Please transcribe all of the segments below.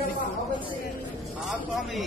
हाँ स्वामी।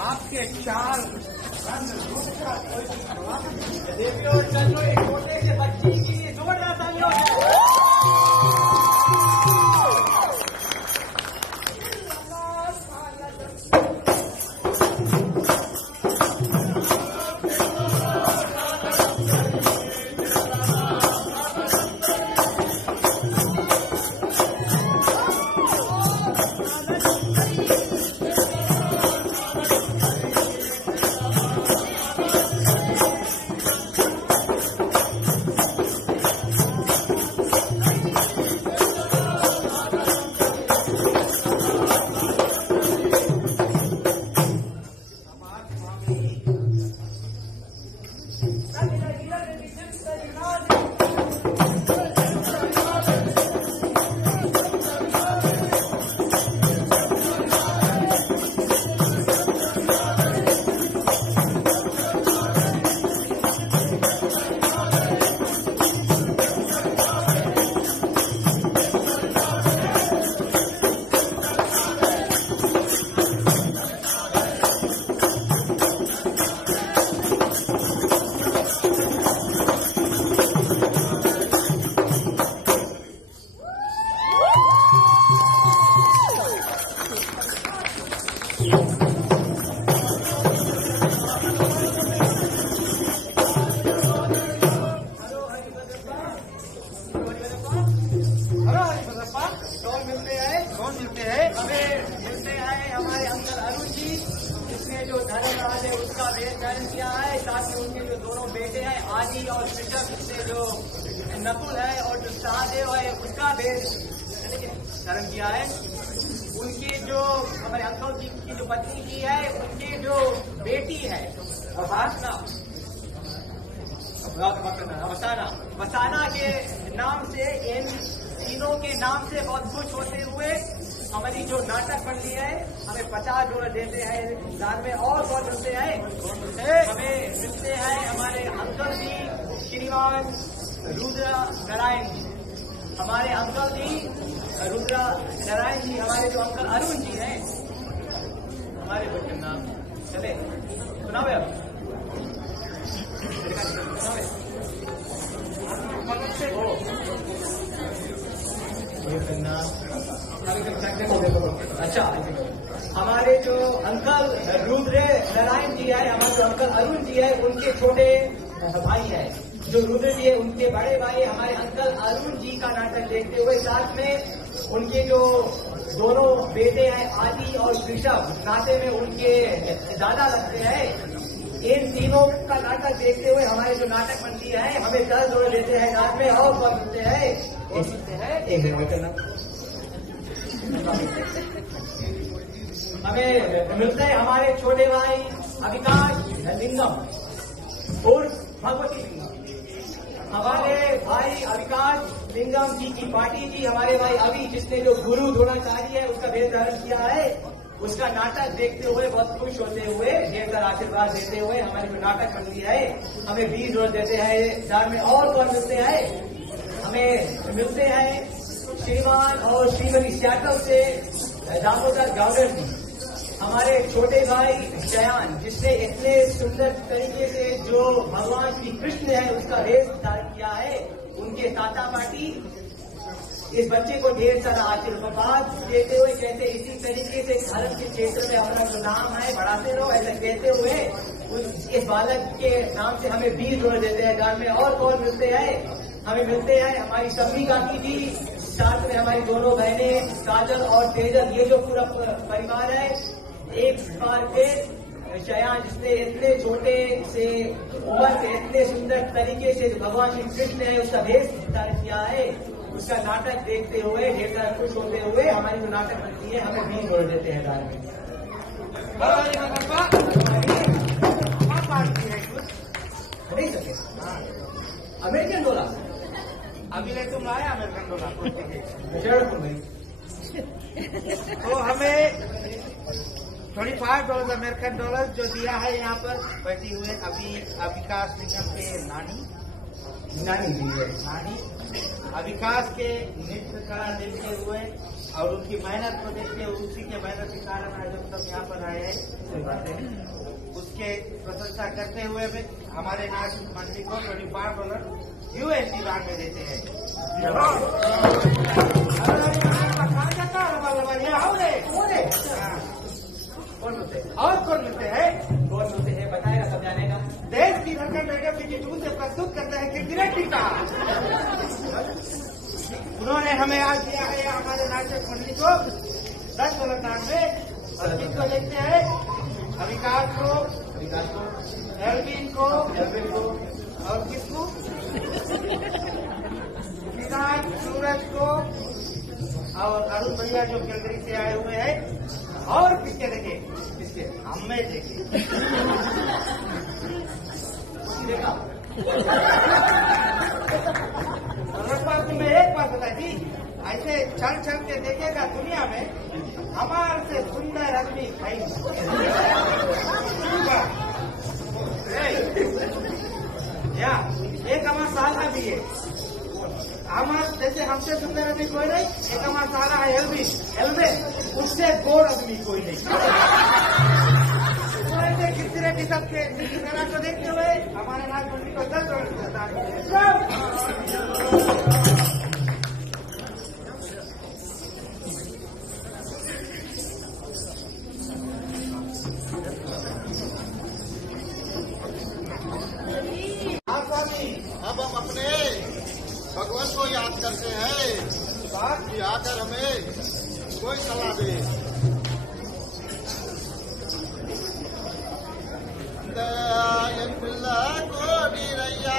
आपके चार देखो चलो एक छोटे से बच्ची की जोरदार तालियों ताकि उनके जो दोनों बेटे हैं आदि और कृषक से जो नकुल है और जो सहदेव है उसका भेद धर्म किया है। उनकी जो हमारे अंकल जी की जो पत्नी की है उनकी जो बेटी है वसाना के नाम से इन तीनों के नाम से बहुत खुश होते हुए हमारी जो नाटक मंडली है हमें 50 डॉलर देते हैं दान में और बहुत मिलते हैं। हमें मिलते हैं हमारे अंकल जी श्रीमान रुद्र नारायण जी, हमारे अंकल जी रुद्र नारायण जी, हमारे जो अंकल अरुण जी हैं हमारे बच्चे नाम चले सुनावे अब अच्छा हमारे जो अंकल अंकल रुद्र नारायण जी है, हमारे जो अंकल अरुण जी है उनके छोटे भाई है। जो रुद्र जी है उनके बड़े भाई हमारे अंकल अरुण जी का नाटक देखते हुए, साथ में उनके जो दोनों बेटे हैं आदि और ऋषभ, नाते में उनके दादा लगते हैं। इन तीनों का नाटक देखते हुए हमारे जो नाटक मंत्री है हमें 10 जोड़े देते हैं रात में। और कौन मिलते हैं? एक मिनट करना। हमें मिलते हैं हमारे छोटे भाई अविकाश लिंगम उर्फ भगवती लिंगम। हमारे भाई अविकाश लिंगम जी की पार्टी जी, हमारे भाई अभी जिसने जो गुरु द्रोणाचार्य है उसका वेश धारण किया है, उसका नाटक देखते हुए बहुत खुश होते हुए ढेर सारा आशीर्वाद देते हुए हमारे जो नाटक मंत्री है हमें 20 जोड़ देते हैं दान में। और कौन मिलते हैं? हमें मिलते हैं श्रीमान और श्रीमती सियाटल से दामोदर गावड़र जी, हमारे छोटे भाई जयान जिसने इतने सुंदर तरीके से जो भगवान श्री कृष्ण है उसका वेश धारण किया है, उनके ताता पार्टी इस बच्चे को ढेर सारा आशीर्वाद देते हुए कहते इसी तरीके से धर्म के क्षेत्र में हमारा जो नाम है बढ़ाते रहो, ऐसा कहते हुए इस बालक के नाम से हमें 20 जोड़ देते हैं दान में। और कौन मिलते हैं? हमें मिलते हैं हमारी सभी काकी जी, साथ में हमारी दोनों बहनें काजल और तेजल, ये जो पूरा परिवार है। एक बार फिर शयान जिसने इतने छोटे से उम्र से इतने सुंदर तरीके से भगवान श्री कृष्ण है उसका वेश धारण किया है, उसका नाटक देखते हुए ढेर सारा खुश होते हुए हमारी जो नाटक बनती है हमें 20 जोड़ देते हैं दान में। नहीं सके अमेरिकन डॉलर अभी ले तुम आया अमेरिकन डॉलर तो तो हमें $25 अमेरिकन डॉलर जो दिया है यहाँ पर बैठी हुए अविकाश निगम के नानी अविकास के नृत्य कला देखते हुए और उनकी मेहनत को देखते हुए, उसी के मेहनत के कारण आज हम सब यहाँ पर आए हैं, उसके प्रशंसा करते हुए भी हमारे नाच मंत्री को $25 USD दान में देते हैं। और कौन मिलते हैं बताएगा सब जानेगा। देश की धड़कन रेडियो की टूल से प्रस्तुत करते हैं कि टीका उन्होंने हमें आज दिया है हमारे नाटक मंडली को $10 दान में। और किसको देखते हैं? अविकास को, एल्विन को और किसको? सूरज को और अरुण भैया जो कैलगरी से आए हुए हैं। और किसके देखे? किसके? हमें देखे देखा। तुम्हें एक बात बता दी, ऐसे चल चल के देखेगा दुनिया में हमारे से सुंदर आदमी कहीं या एक हमारा सारा भी है, हमारे जैसे हमसे सुंदर आदमी कोई नहीं। एक हमारा सारा है एल्विन, उससे गोर आदमी कोई नहीं। तो ऐसे कितने भी सबके कला को देखते हुए हमारे नाच मंडली को $10 देता है। अब हम अपने भगवान को याद करते हैं कि आकर हमें कोई सलाह दे। दयाल बिल्ला को निरैया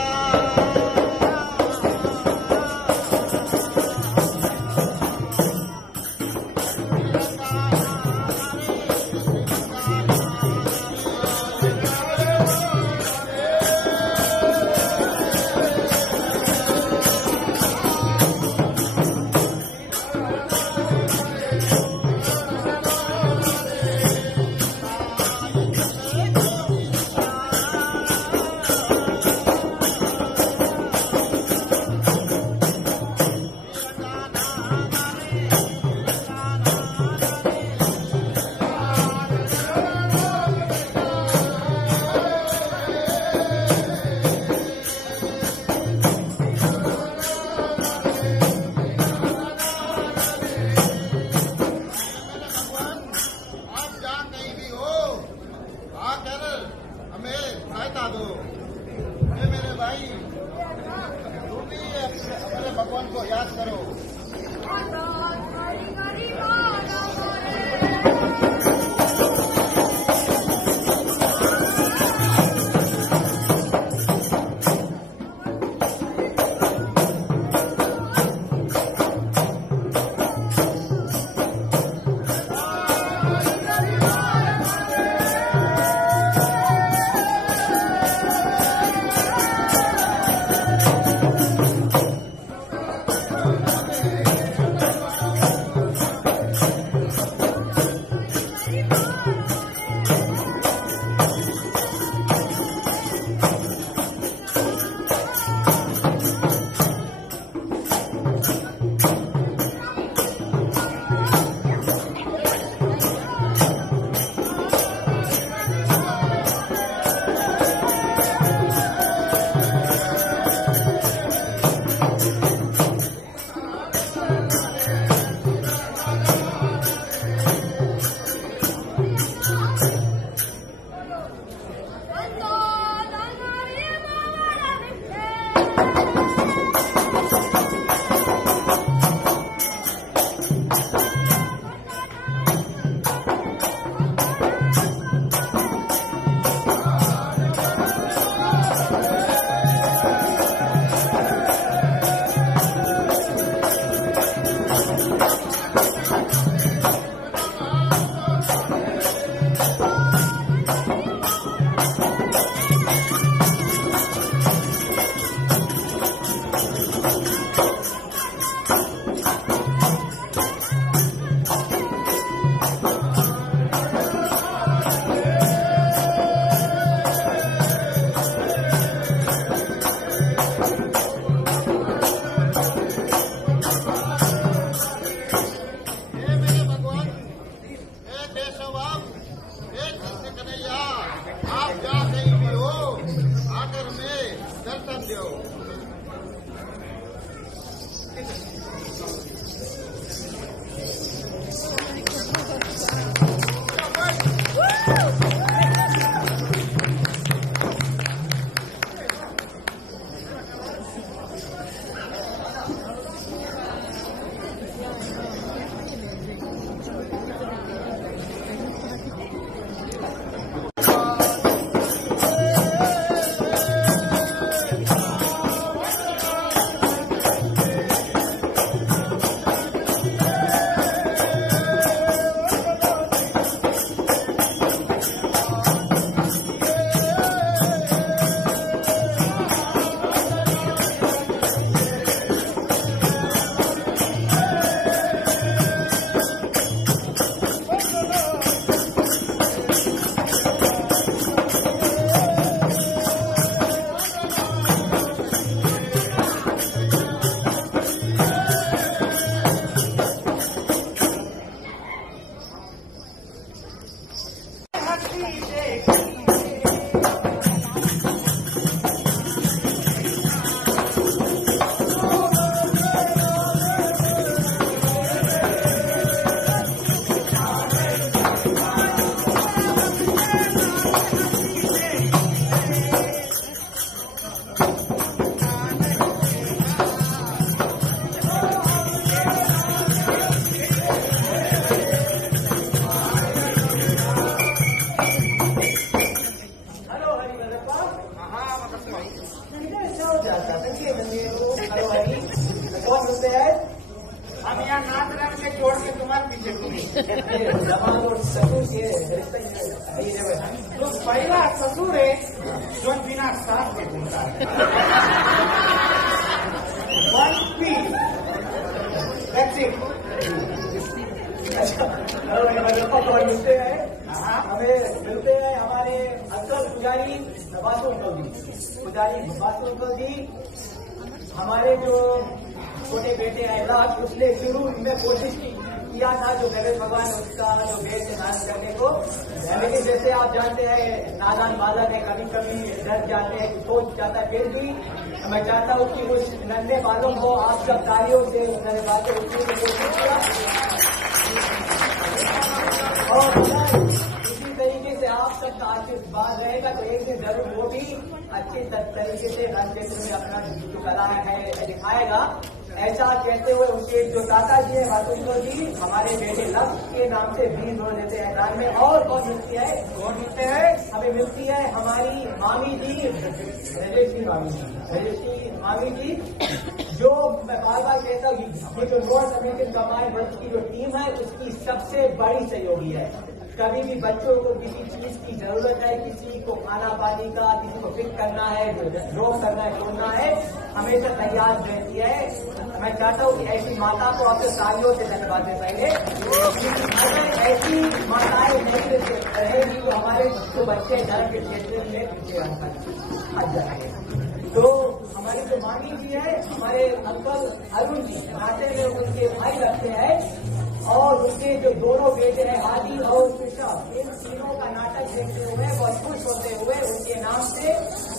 करो। ये मेरे भाई, तुम भी अपने भगवान को याद करो। तो पहिला ससुर आहे जो बिना साथ के घूमता है। One P that's it. अच्छा मिलते हैं, हमें मिलते हैं हमारे अंकल पुजारी बासु अंकल जी। हमारे जो छोटे बेटे हैं राज, उसने शुरू में कोशिश किया था जो गणेश भगवान उसका जो वेद स्नान करने को, लेकिन जैसे आप जानते हैं नादान बालक है, कभी कभी डर जाते हैं, सोच जाता है। फिर भी मैं चाहता हूँ कि उस नन्हे बालों को आप सब तालियों से नन्हे बातें उठने की कोशिश किया। और इसी तरीके से आप तक आशीर्वाद रहेगा तो एक दिन जरूर वो भी अच्छे तरीके से रंग क्षेत्र में अपना जो कला है दिखाएगा। ऐसा कहते हुए उनके जो दादा जी है वासुदेव जी हमारे बेटे लक्ष्य के नाम से 20 जोड़ देते हैं दान में। और कौन मिलती है? कौन मिलते हैं? हमें मिलती है हमारी मामी जी, रजस्वी मामी जी, जो मैं बार बार कहता हूँ ये जो नॉर्थ अमेरिकन कंबाइंड वर्क की जो टीम है उसकी सबसे बड़ी सहयोगी है। कभी भी बच्चों को किसी चीज की जरूरत है, किसी को खाना पानी का, किसी को पिक करना है, ड्रॉप करना है, छोड़ना है, हमेशा तैयार रहती है। मैं चाहता हूँ कि ऐसी माता को आपसे तालियों से धन्यवाद दे पाएंगे। अगर ऐसी माताएं नहीं रहेगी तो हमारे जो बच्चे धर्म के क्षेत्र में पीछे हट जाएंगे। तो हमारी जो मामी जी है, हमारे अंकल अरुण जी नाते में उनके भाई लगते हैं और उनके जो दोनों बेटे हैं आदि और कृष्ण, इन तीनों का नाटक देखते हुए बहुत खुश होते हुए उनके नाम से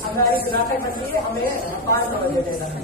हमारी नाटक मंडली हमें 500 रुपये देना है।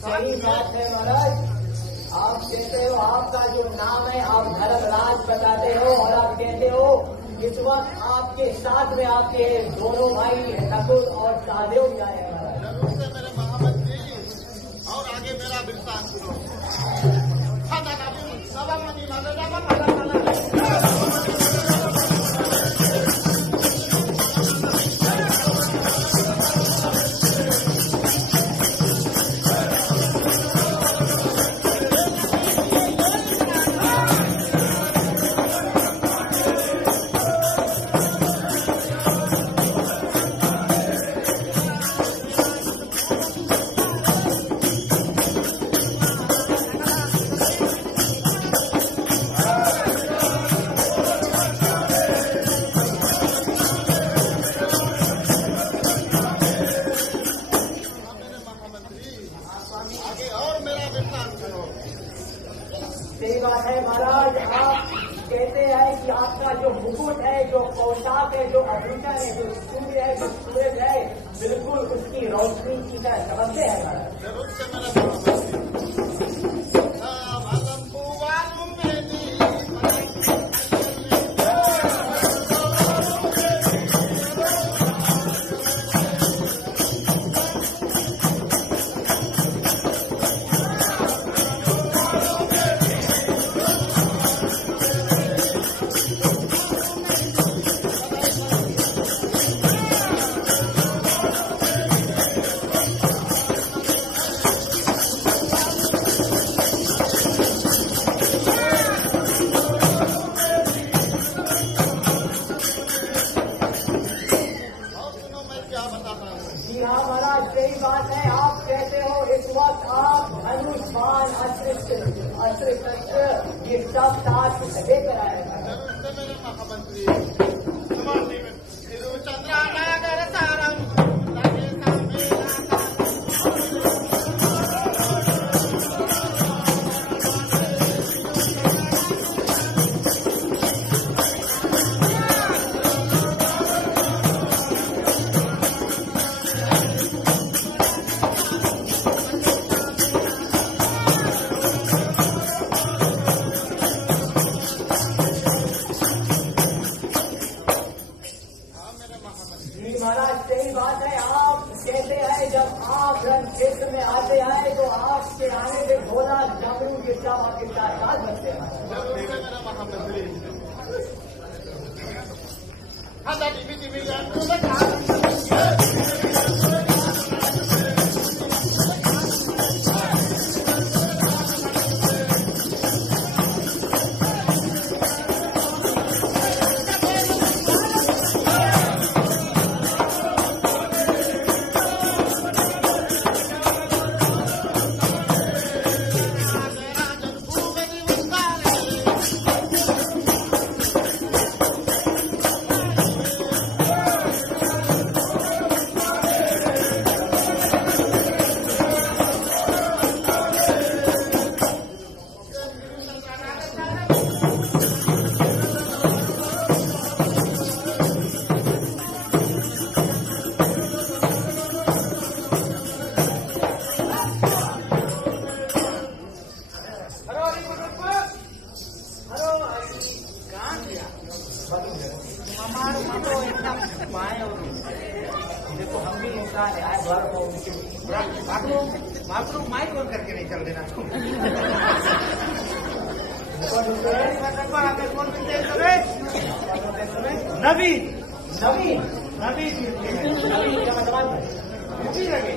सही बात है महाराज, आप कहते हो आपका जो नाम है आप धर्मराज बताते हो और आप कहते हो इस वक्त आपके साथ में आपके दोनों भाई नकुल और सहदेव भी आए हैं महाराज। जरूर से मेरे महामंत्री, और आगे मेरा वृत्तांत सुनो। सही बात है महाराज, आप कहते हैं कि आपका जो मुकुट है, जो पोशाक है, जो आभूषण है, जो सूर्य है, जो सूरज है, बिल्कुल उसकी रोशनी की तरह समझते हैं महाराज। जरूर से मेरे महामंत्री। जी हाँ महाराज, सही बात है। आप कहते हो इस वक्त आप धनुष बाण अस्त्र शस्त्र ये सब साथ लेकर आए हैं। जरूर से मेरे महामंत्री। चंद्रानागर सारम ना पाए। और देखो हम भी इंसान है, आए द्वार को मातृ माइक बंद करके नहीं चल देना तुम। कौन मिलते हैं तुम्हें? नबी नबी नबी नबी लगे।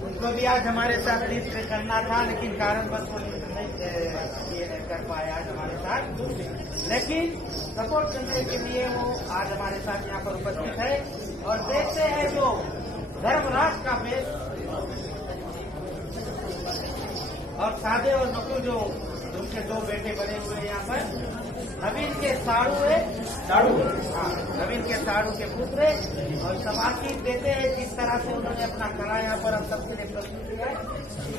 उनको भी आज हमारे साथ लिस्ट करना था, लेकिन कारणवश वो नहीं कर पाए आज हमारे साथ। लेकिन सपोर्ट करने के लिए वो आज हमारे साथ यहाँ पर उपस्थित है। और देखते हैं जो धर्मराज का वेश और सादे और नकू जो उनके दो बेटे बने हुए यहाँ पर। नवीन के साड़ू है, साड़ू, हाँ, नवीन के साड़ू के पुत्र और शबाशी देते हैं जिस तरह से उन्होंने अपना कला यहाँ पर हम सबके लिए प्रस्तुत किया है।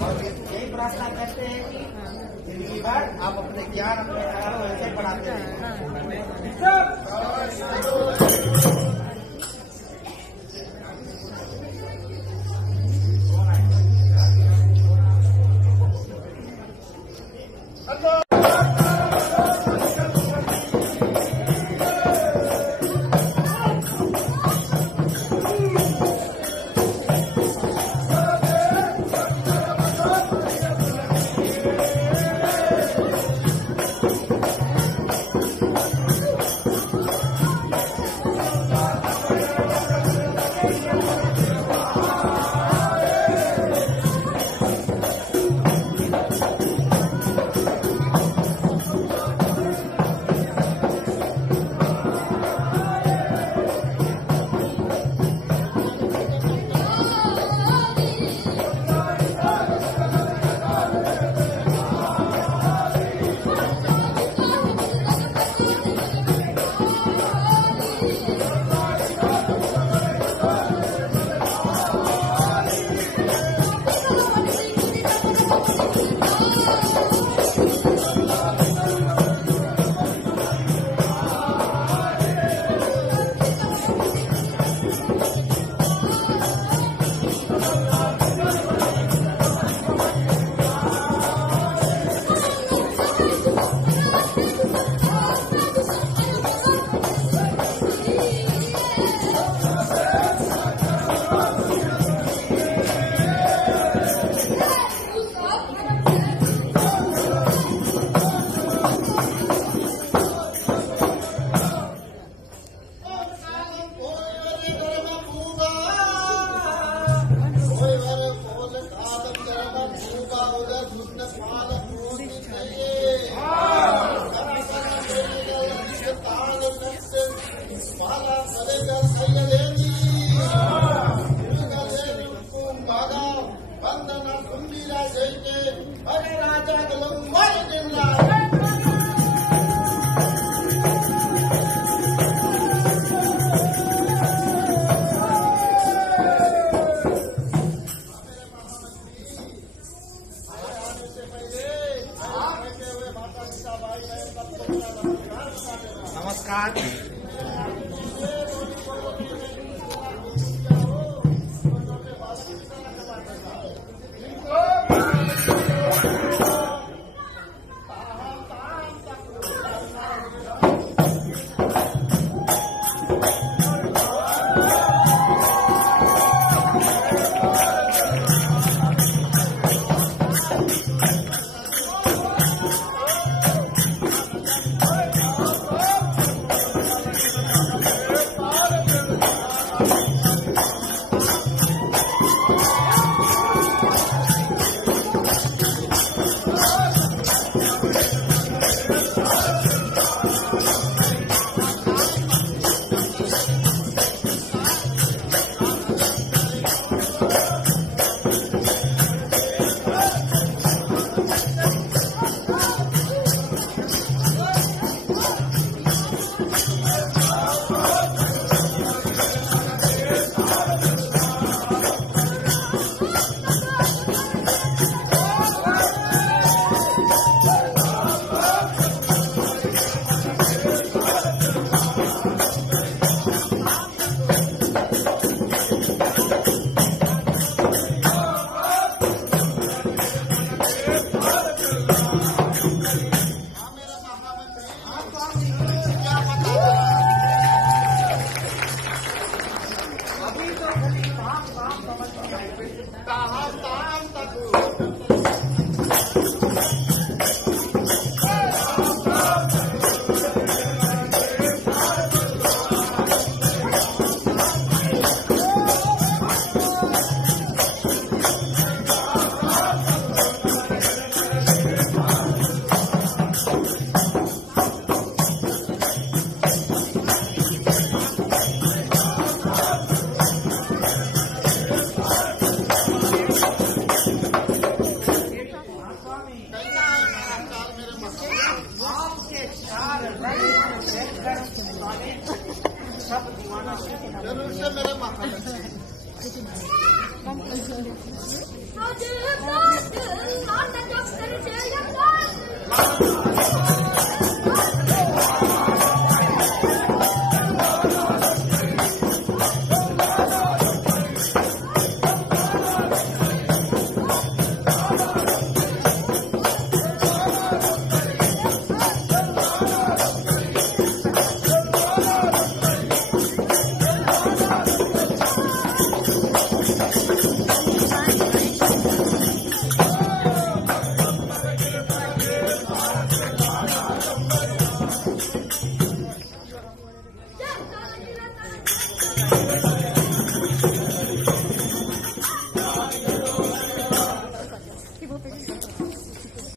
और यही प्रार्थना करते हैं कि जिंदगी भर आप अपने ज्ञान अपने विचारों ऐसे बढ़ाते हैं। नमस्कार।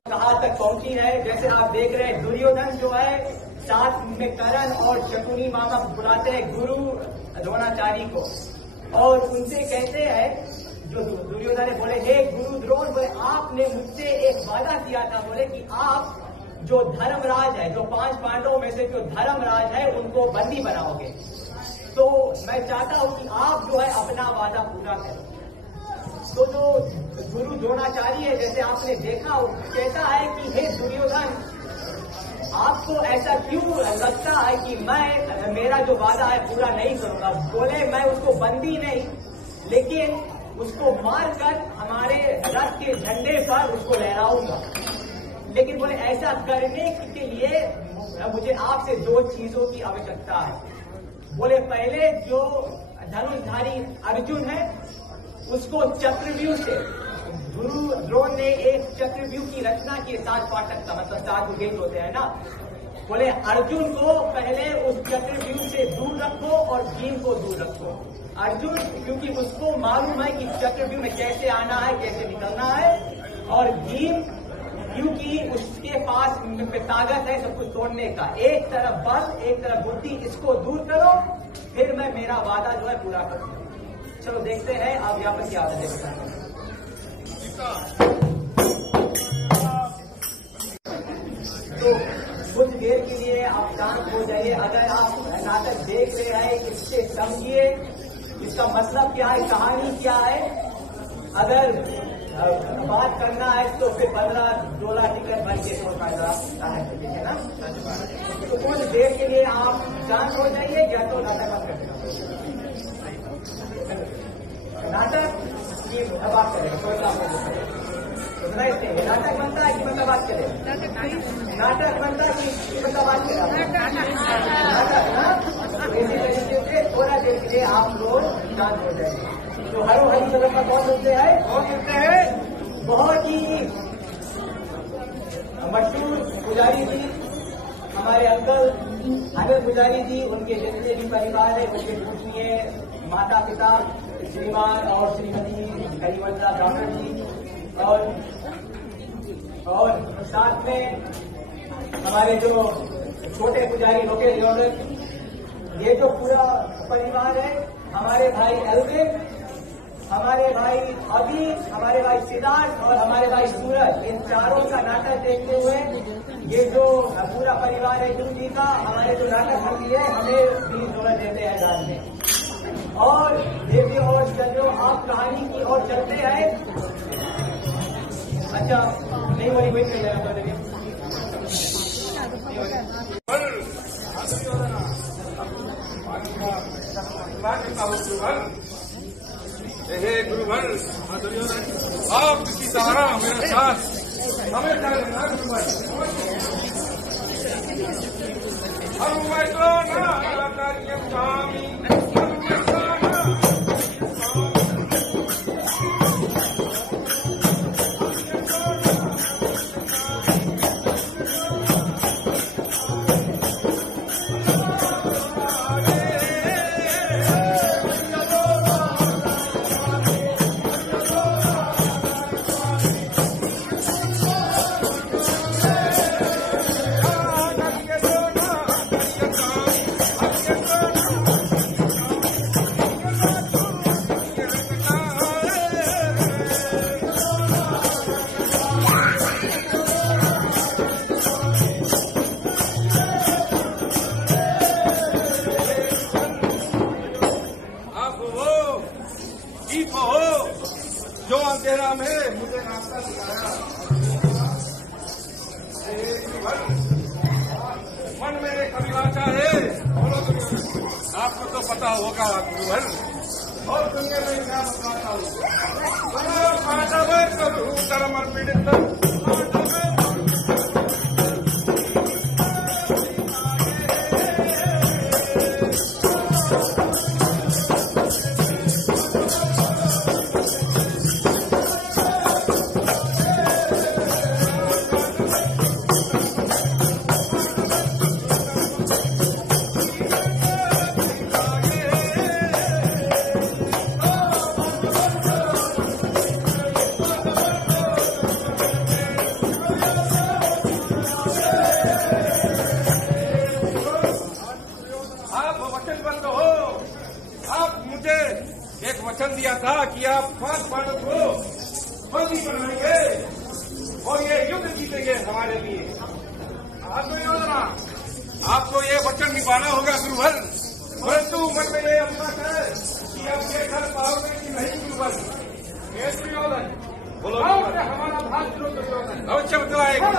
कहाँ तक पहुंची है। जैसे आप देख रहे हैं दुर्योधन जो है साथ में करण और शकुनी मामा बुलाते हैं गुरु द्रोणाचार्य को और उनसे कहते हैं, जो दुर्योधन ने बोले, हे गुरु द्रोण, बोले आपने मुझसे एक वादा किया था, बोले कि आप जो धर्मराज है, जो 5 पांडवों में से जो धर्मराज है उनको बंदी बनाओगे। तो मैं चाहता हूं कि आप जो है अपना वादा पूरा करें। तो जो गुरु द्रोणाचार्य है, जैसे आपने देखा, कहता है कि हे दुर्योधन, आपको ऐसा क्यों लगता है कि मैं मेरा जो वादा है पूरा नहीं करूंगा। बोले मैं उसको बंदी नहीं, लेकिन उसको मारकर हमारे रथ के झंडे पर उसको लहराऊंगा। लेकिन बोले ऐसा करने के लिए मुझे आपसे 2 चीजों की आवश्यकता है। बोले पहले जो धनुषधारी अर्जुन है उसको चक्रव्यूह से, गुरु द्रोण ने एक चक्रव्यूह की रचना की 7 फाटक का, मतलब 7 गेट होते हैं ना। बोले अर्जुन को पहले उस चक्रव्यूह से दूर रखो और भीम को दूर रखो। अर्जुन क्योंकि उसको मालूम है कि चक्रव्यूह में कैसे आना है, कैसे निकलना है, और भीम क्योंकि उसके पास ताकत है सब कुछ तोड़ने का। एक तरफ बल, एक तरफ बुद्धि, इसको दूर करो, फिर मैं मेरा वादा जो है पूरा करूंगा। चलो देखते हैं आप यहाँ पर क्या आता है। तो कुछ देर के लिए आप शांत हो जाइए। अगर आप नाटक देख रहे हैं, इससे समझिए इसका मतलब क्या है, कहानी क्या है। अगर बात करना है तो फिर 15-16 टिकट भर के शो फायदा है, ठीक है ना। तो कुछ देर के लिए आप शांत हो जाइए, या तो नाटक मत करें। नाटक की बात करें, कोई काम नहीं। नाटक बनता है कि मतलब बात करें, नाटक बनता है कि मतलब बात करें, नाटक ना। इसी तरीके से थोड़ा देर के लिए आप लोग शांत हो जाएंगे। तो हरो हरी सदन का कौन सुनते हैं? बहुत ही मशहूर पुजारी जी, हमारे अंकल अनिल पुजारी जी, उनके जितने भी परिवार है, उनके पूजनीय माता पिता श्रीमान और श्रीमती करीवंता डॉक्टर जी, और साथ में हमारे जो छोटे पुजारी लोकेश जौहर, ये जो पूरा परिवार है, हमारे भाई एल्विन, हमारे भाई अभी, हमारे भाई सिद्धार्थ और हमारे भाई सूरज, इन चारों का नाटक देखते हुए ये जो पूरा परिवार है जी का, हमारे जो नाटक होती है, हमें $20 देते हैं दान में। और देखिए और चलो आप कहानी की ओर चलते हैं। अच्छा नहीं हो रही, वेट कर जाना पड़ेगा। हे गुरुवर, आप की सहारा मेरे साथ हमें मन में एक अभिलाषा है, बोलो दुर्योधन। आपको तो पता होगा गुरुवर, और दुनिया में क्या बताता हूँ। पांडव करू धर्म पीड़ित वचन दिया था कि आप 5 पांडव को बंदी बनाएंगे और ये युद्ध जीतेंगे हमारे लिए। आपको योजना, आपको ये वचन निभाना होगा गुरुवर, परंतु मन में ये अवकाश है कि आप ये कर पाओगे कि नहीं गुरुवर। ये दुर्योधन बोलो, हमारा भाग दुर्योधन अवश्य बतलाएगा।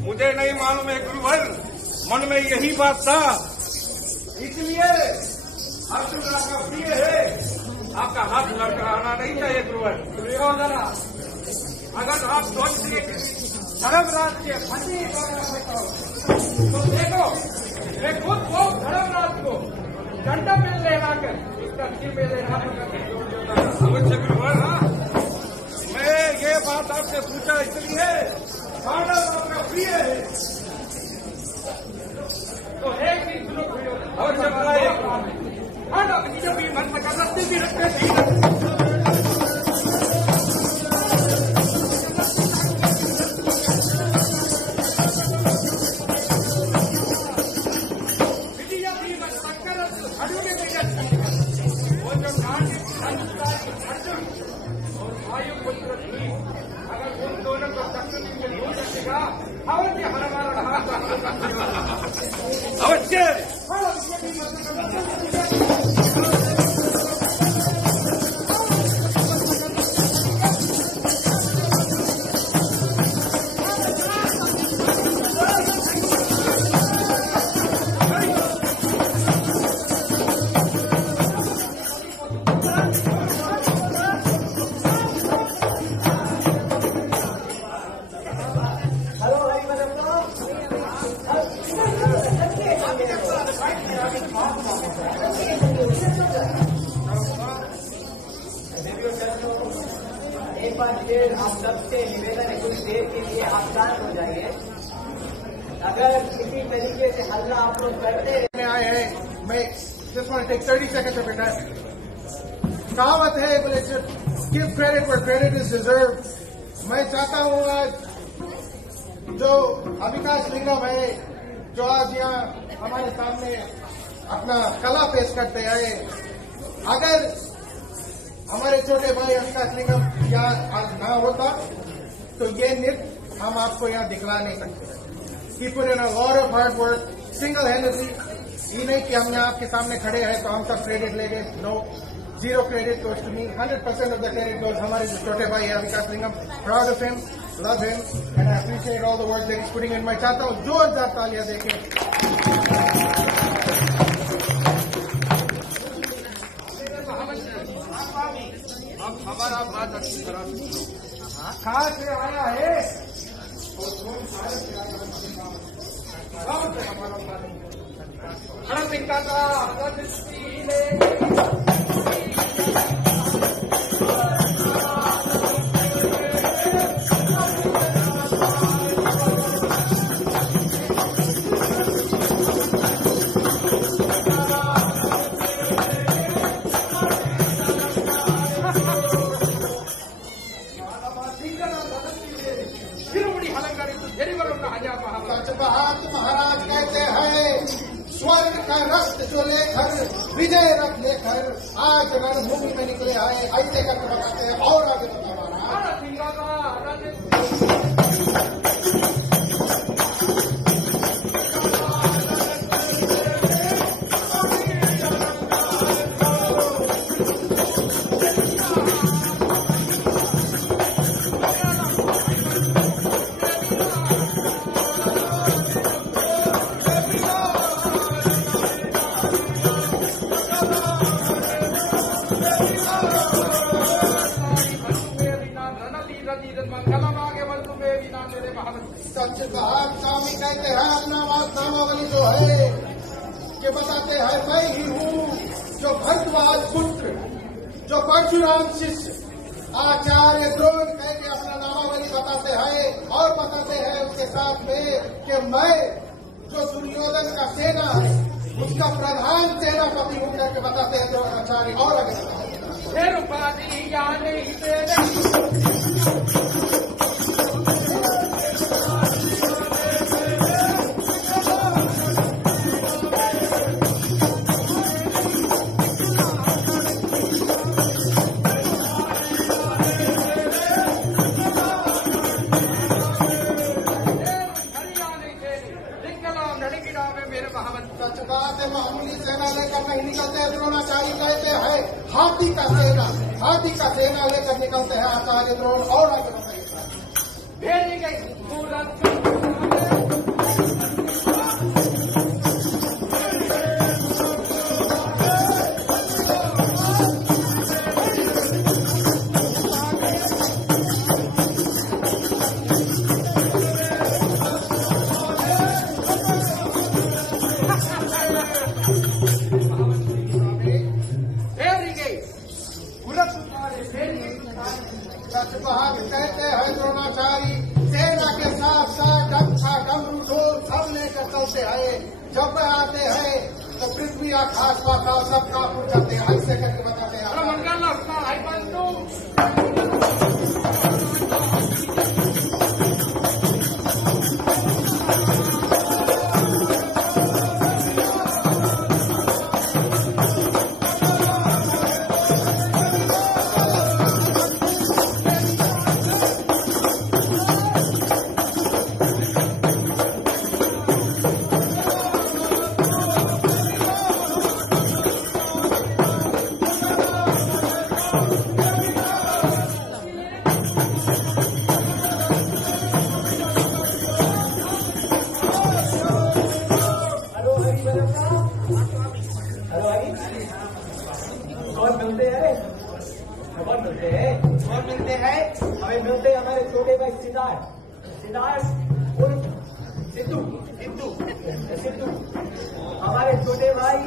मुझे नहीं मालूम है गुरुवर, मन में यही बात था, इसलिए अर्जुन आपका प्रिय है, आपका हाथ लड़खड़ाना नहीं चाहिए गुरुवर। दुर्योधन, अगर आप सोचते धर्मराज के फंसी तो देखो, मैं खुद वो धर्मराज को डंडा में ले लाकर इसका सिर में ले अवश्य गुरुवर। मैं ये बात आपसे पूछा इसलिए पांडव आपका प्रिय है, तो एक ही सुनो और जब पांडव की भी मन में करती भी रखते थे। अवश्य एक बार फिर आप सबसे निवेदन है, कुछ देर के लिए आप शांत हो जाइए। अगर किसी तरीके से हल्ला आप लोग करते आए हैं, मैं just want to take 30 seconds of your time। कहावत है, give credit where credit is deserved। मैं चाहता हूँ आज जो अविकास लिंगम है, जो आज यहाँ हमारे सामने अपना कला पेश करते आए, अगर हमारे छोटे भाई अविकास लिंगम यहाँ आज ना होता तो ये नृत्य हम आपको यहाँ दिखला नहीं सकते। He put in a lot of hard work, single-handedly। ये नहीं कि हम यहाँ आपके सामने खड़े हैं तो हम सब क्रेडिट ले गए, no, 0 credit goes to me, 100% of the credit goes हमारे जो छोटे भाई है अविकास लिंगम। Proud of him, love him, and I appreciate all the work that he's putting in। मैं चाहता हूँ जोरदार तालियां देखें। अब हमारा बात अच्छी तरह सुनो। कहाँ से आया है हर दिक्कत का लेकर विजय रथ लेकर आज रणभूमि में निकले आए, ऐसे करके बताते हैं और आगे बता सच कहा। स्वामी कहते हैं अपना नामावली जो है कि बताते हैं मैं ही हूँ जो भरद्वाज पुत्र, जो परशुराम शिष्य आचार्य द्रोण कहते अपना नामावली बताते हैं और बताते हैं उसके साथ में कि मैं जो दुर्योधन का सेना है उसका प्रधान सेनापति हूँ करके बताते हैं द्रोणाचार्य। और आगे मामूली सेना लेकर नहीं निकलते हैं द्रोणाचार्य कहते हैं हाथी का सेना लेकर निकलते हैं आचार्य द्रोण। और आगे कहते हैं द्रोणाचार्य सेना के साथ साथ डंका डमरू ढोल सब लेकर चलते हैं। जब आते हैं तो पृथ्वी आकाश पाताल सब कांप उठ जाते हैं। ऐसे करके बताते हैं कौन मिलते हैं? हमें मिलते हैं हमारे छोटे भाई सिद्धार्थ उर्फ सिद्धू। हमारे छोटे भाई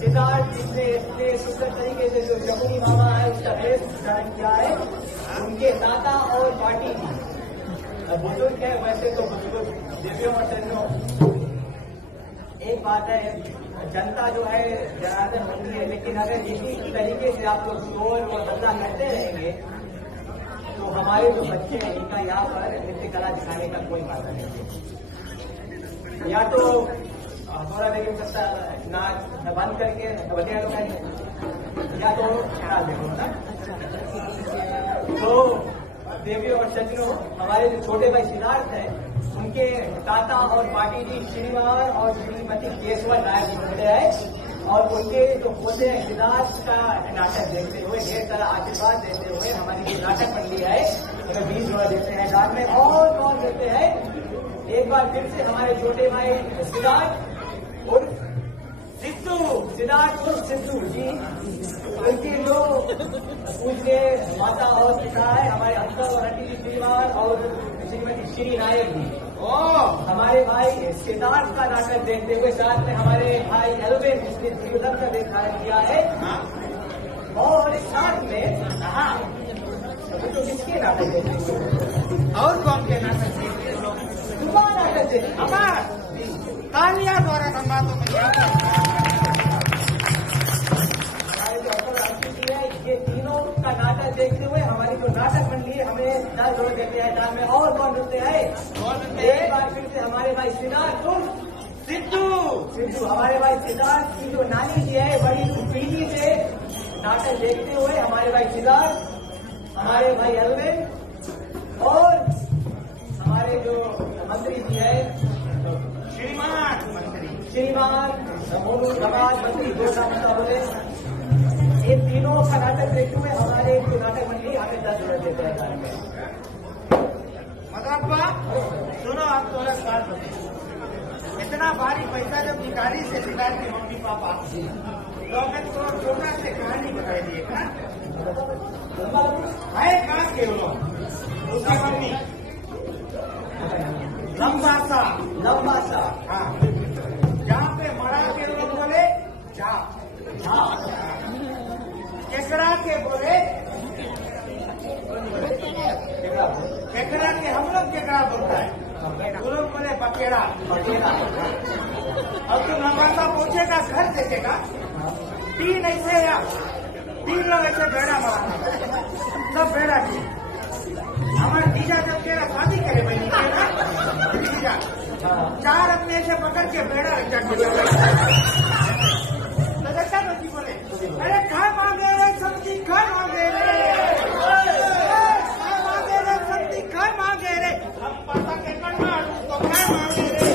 सिद्धार्थ जिसने इतने सुंदर तरीके से जो शकुनी मामा है उसका वेश धारण किया है, उनके दादा और पार्टी बुजुर्ग है। वैसे तो बुजुर्ग देवियों और सैनियों, एक बात है जनता जो है जनार्दन मंत्री है, लेकिन अगर इसी तरीके से आप लोग शोर और बदला करते रहेंगे तो हमारे जो बच्चे हैं इनका यहाँ पर नृत्य कला दिखाने का कोई फायदा नहीं है। या तो थोड़ा देखिए सकता नाच बंद करके बतिया लोग, या तो खराब देखो ना। तो देवियों और सज्जनों, हमारे जो छोटे भाई सिद्धार्थ हैं उनके ताता और पाटी जी श्रीमान और श्रीमती केशवर नायक जी मिले हैं और उनके जो पोते हैं सिद्धार्थ का नाटक देखते हुए ढेर सारा आशीर्वाद देते हुए हमारी जो नाटक मंडली है हमें 20 जोड़ा देते हैं दान में। और कौन देते हैं? एक बार फिर से हमारे छोटे भाई सिद्धार्थ उर्फ सिद्धू जी, उनकी जो पूजने माता और पिता है हमारे अंकल और आंटी जी श्रीमान और श्रीमती श्री नायक जी, हमारे भाई सिद्धार्थ का नाटक देखते हुए साथ में हमारे भाई एल्विन जिसने जीवदत्त का देखा किया है, और साथ में तो किसके नाटक देखते हुए और कौन के नाटक देखते लोग? नाटक देखते तालियां द्वारा संवादों में ये तीनों का नाटक देखते हुए हमारी जो नाटक मंडली है हमें 10 जोड़ देते हैं दान में। और कौन मिलते हैं? एक बार फिर से हमारे भाई सिद्धार्थ सिद्धू हमारे भाई सिद्धार्थ की जो नानी जी है बड़ी पीढ़ी से नाटक देखते हुए हमारे भाई सिद्धार्थ, हमारे भाई अरविंद और हमारे जो मंत्री जी है श्रीमान मोनू समाज मंत्री दो नाम बोले, इन तीनों का नाटक देखते हुए हमारे जो नाटक मंडली हमें 10 रुपये देते हैं। मदरब्बा सुनो, आप थोड़ा बात बताइए। इतना भारी पैसा जब भिखारी से सिद्धार्थ के मम्मी पापा, तो हमें तो छोटा से कहानी बताई दिए है कहाँ के हो उसकी मम्मी लंबा सा हाँ, जहाँ पे मरा के लोग बोले जा, केकड़ा के बोले केकड़ा के हम लोग केकड़ा बोलता है, वो लोग बोले बकेड़ा। अब तो लंबासा पहुंचेगा घर देखेगा 3 ऐसे या 3 लोग ऐसे बेड़ा मारा, सब बेड़ा की। हमारे जीजा जब तेरा शादी करे बहनी जीजा 4 अपने ऐसे पकड़ के बेड़ा तो बोले अरे खा मांगे रे सब्जी खा मांगे रे, सब्जी खा मांगे रे, हम पापा के कन्ना तो खा मांगे रे।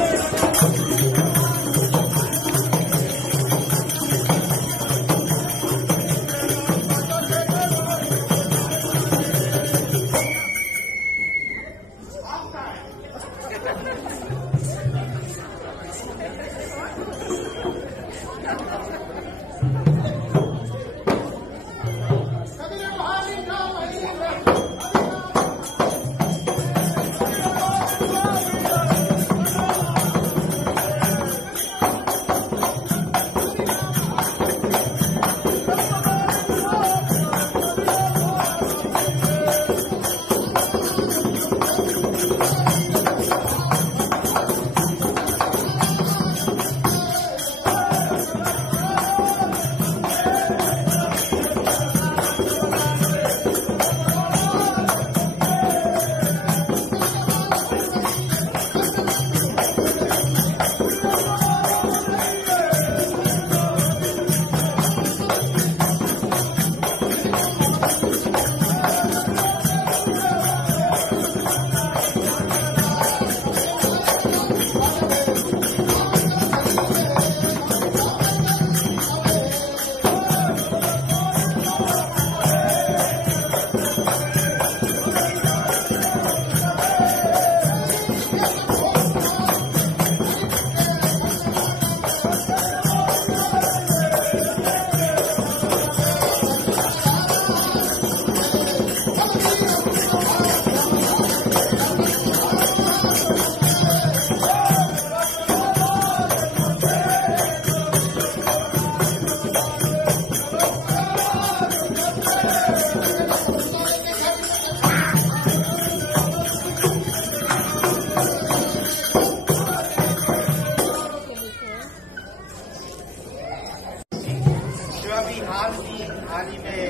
हाल ही में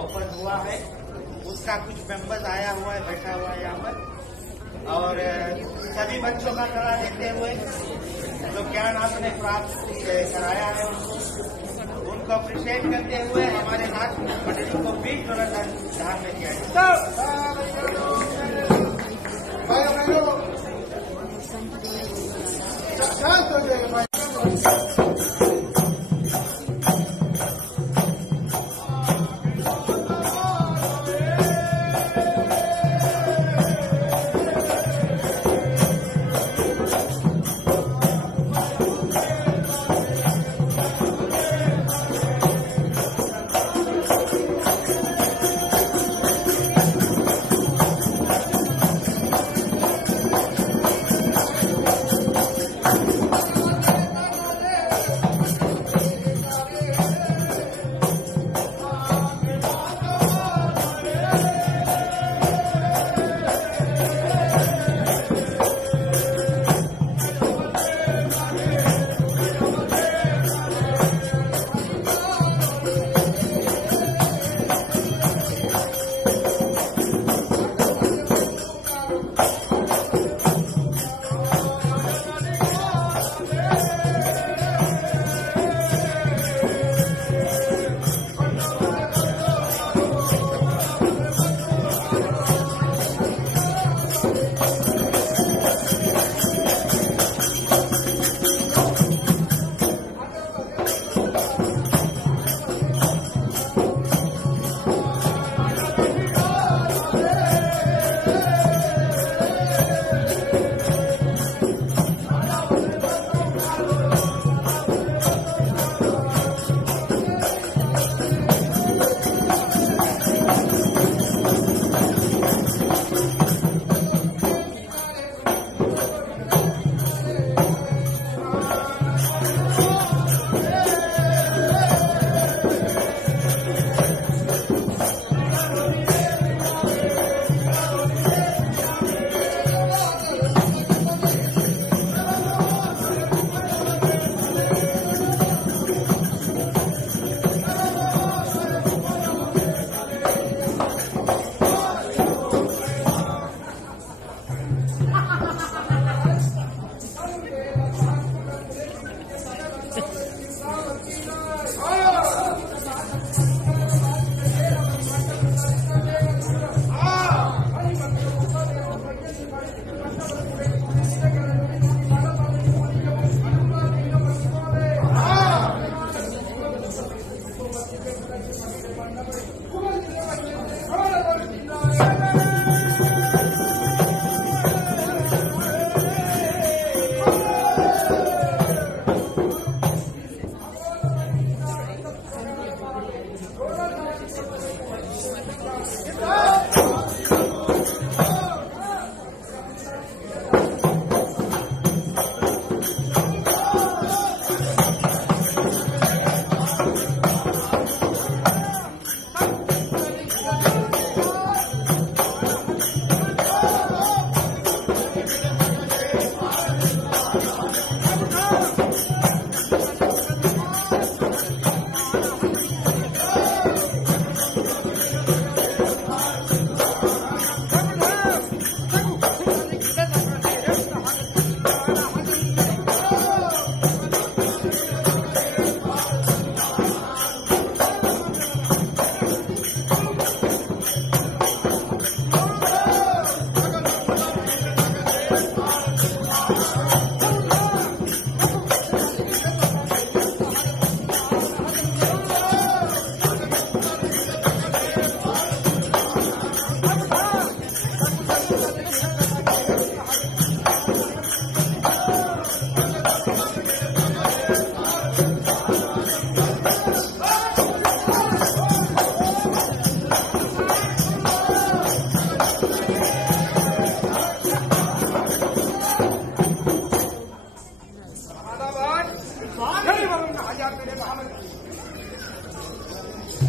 ओपन हुआ है, उसका कुछ मेंबर्स आया हुआ है, बैठा हुआ है यहाँ पर, और सभी बच्चों का कला देखते हुए जो ज्ञान आपने प्राप्त कराया है उनको अप्रिशिएट करते हुए हमारे नाच मंडली को भी थोड़ा ध्यान में दिया है।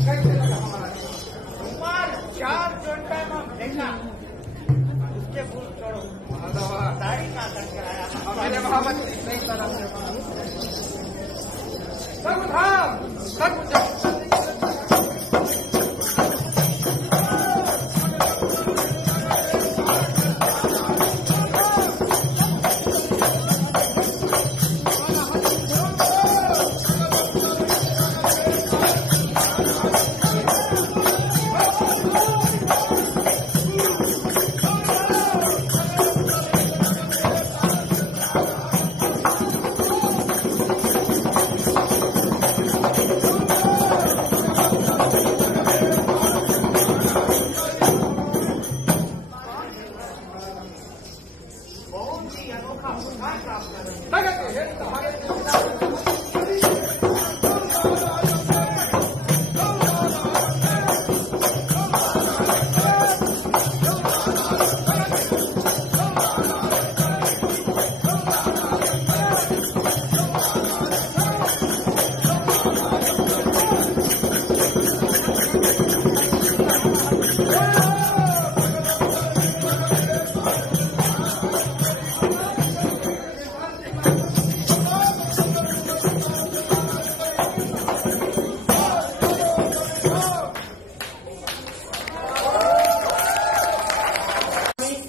कैसे लगा हमारा? 4 घंटे में देखा उसके फूल छोड़ो दाढ़ी कहाँ तक कराया मेरे महामंत्री सही तरह से सर्वधाम सर्वजन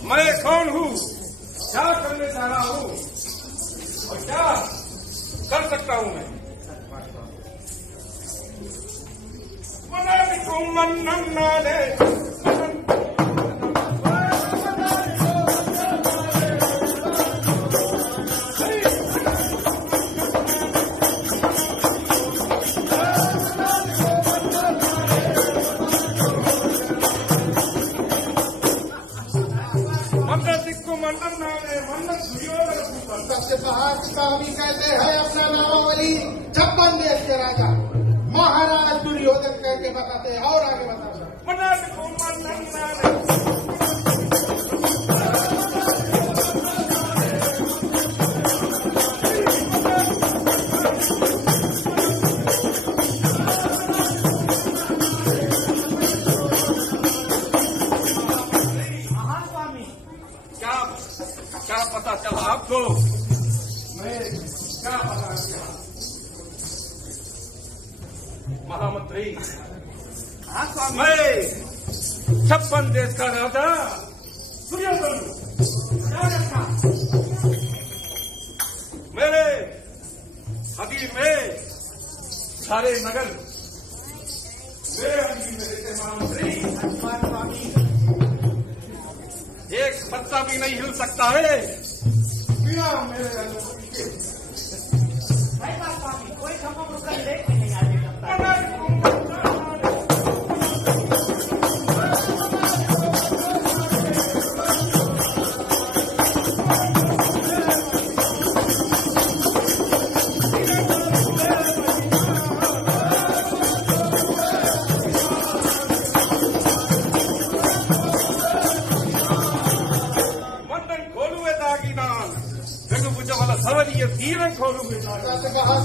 मैं कौन हूँ, क्या करने जा रहा हूँ और क्या कर सकता हूँ मैं। सबसे महान कहते हैं अपना नामावली 56 देश के राजा महाराज दुर्योधन करके बताते हैं और आगे बताते हैं। क्या पता चला आपको? मैं क्या पता चला महामंत्री? मैं 56 देश का राजा दुर्योधन। मेरे अधीन में सारे नगर मेरे अधीन में रहते महामंत्री। एक पत्ता भी नहीं हिल सकता है बिना मेरे अनुमति के। कोई खबर उसका लेके नहीं आगे सकता।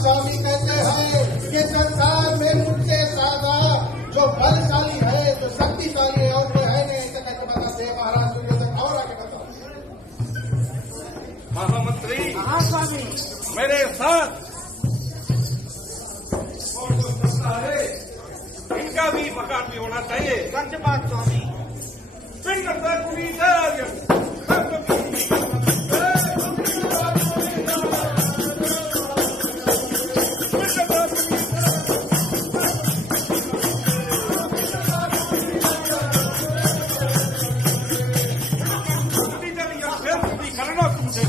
स्वामी कहते हैं कि संसार में मुझसे ज्यादा जो बलशाली है, जो शक्तिशाली है और कोई है नहीं। ऐसे कहते बताते महाराज दुर्योधन। और आगे बताओ महामंत्री। स्वामी मेरे साथ कौन हो सकता है? इनका भी मकान भी होना चाहिए। सत्य बात स्वामी। पिंड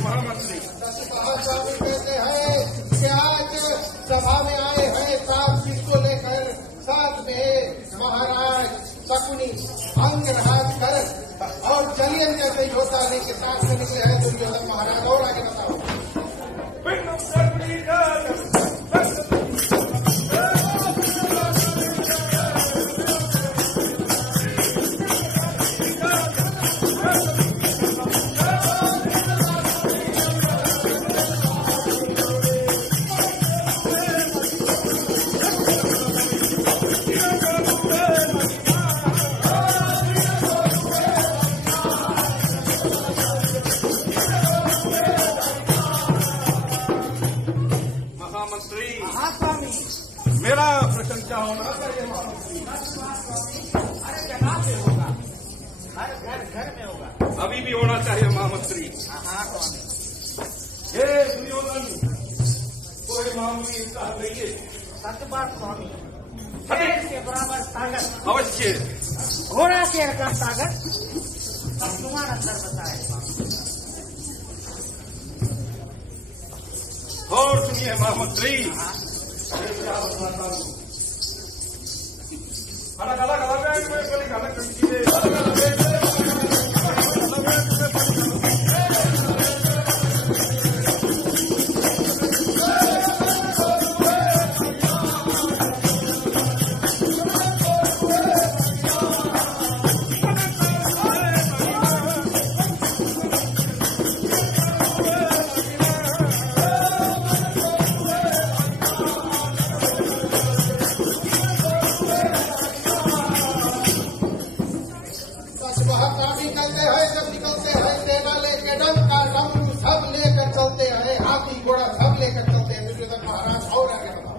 महामंत्री। स्वामी कहते हैं कि आज सभा में आए हैं 7 चीज को लेकर। साथ में महाराज शकुनी अंगराज कर और जलियन जैसे योद्धा के साथ में निकले हैं दुर्योधन महाराज। और आगे बताओ। Yeah. मेरा प्रशंसा होना चाहिए महामंत्री। अरे जगह पे होगा, हर घर में होगा। अभी भी होना चाहिए महामंत्री। हाँ स्वामी। हे दुर्योधन, कोई मामूली कह गई सच बात स्वामी। शेर के बराबर ताकत, अवश्य। घोड़ा शेर का ताकत अब तुम्हारा सर बताए। और सुनिए महामंत्री, क्या बताता हूँ। अलग अलग अलग चलते हैं, हाथी घोड़ा सब लेकर चलते हैं। दुर्योधन महाराज और आगे बढ़ाओ।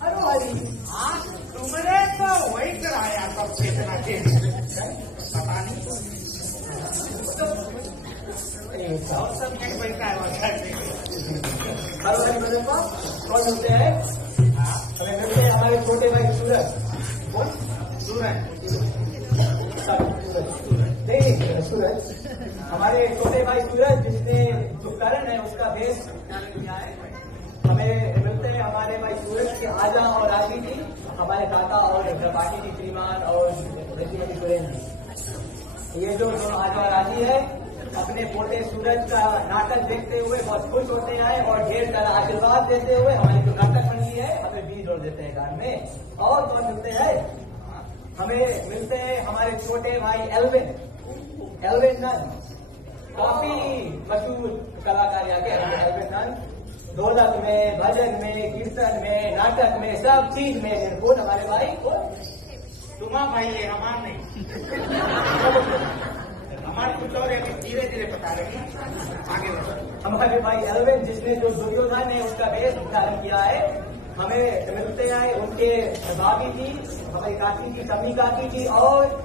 अरे हरी, हाँ तुमने तो वही कराया सब कितना के पता नहीं। और सब एक बैठा है हर हरी बदलपा कौन होते हैं? हमें मिलते हैं हमारे छोटे भाई सूरज। कौन? सूरज। नहीं सूरज, हमारे छोटे भाई सूरज, जिसने जो करण है उसका बेस किया है। हमें मिलते हैं हमारे भाई सूरज के आजा और राजी जी, हमारे काका और बाकी जी श्रीमान और ऋषिमती सुरेंद्र जी। ये जो दोनों आजा और राजी है, अपने पोते सूरज का नाटक देखते हुए बहुत खुश होते हैं और ढेर सारा आशीर्वाद देते हुए हमारी जो नाटक मंडली है हमें 20 जोड़ देते हैं गान में। और कौन मिलते हैं? हमें मिलते हैं हमारे छोटे भाई एल्विन नन, काफी मशहूर कलाकार यहाँ के एल्विन नन। ढोलक में, भजन में, कीर्तन में, नाटक में, सब चीज में निर्गुण हमारे भाई को। तुम्हारा भाई है, हमारा नहीं। हमारे कुछ और धीरे धीरे बता रही आगे बढ़ो। हमारे भाई एल्विन, जिसने जो दुर्योधन है उसका वेश धारण किया है। हमें मिलते हैं उनके भाभी जी, हमारी काकी जी, समी काकी जी और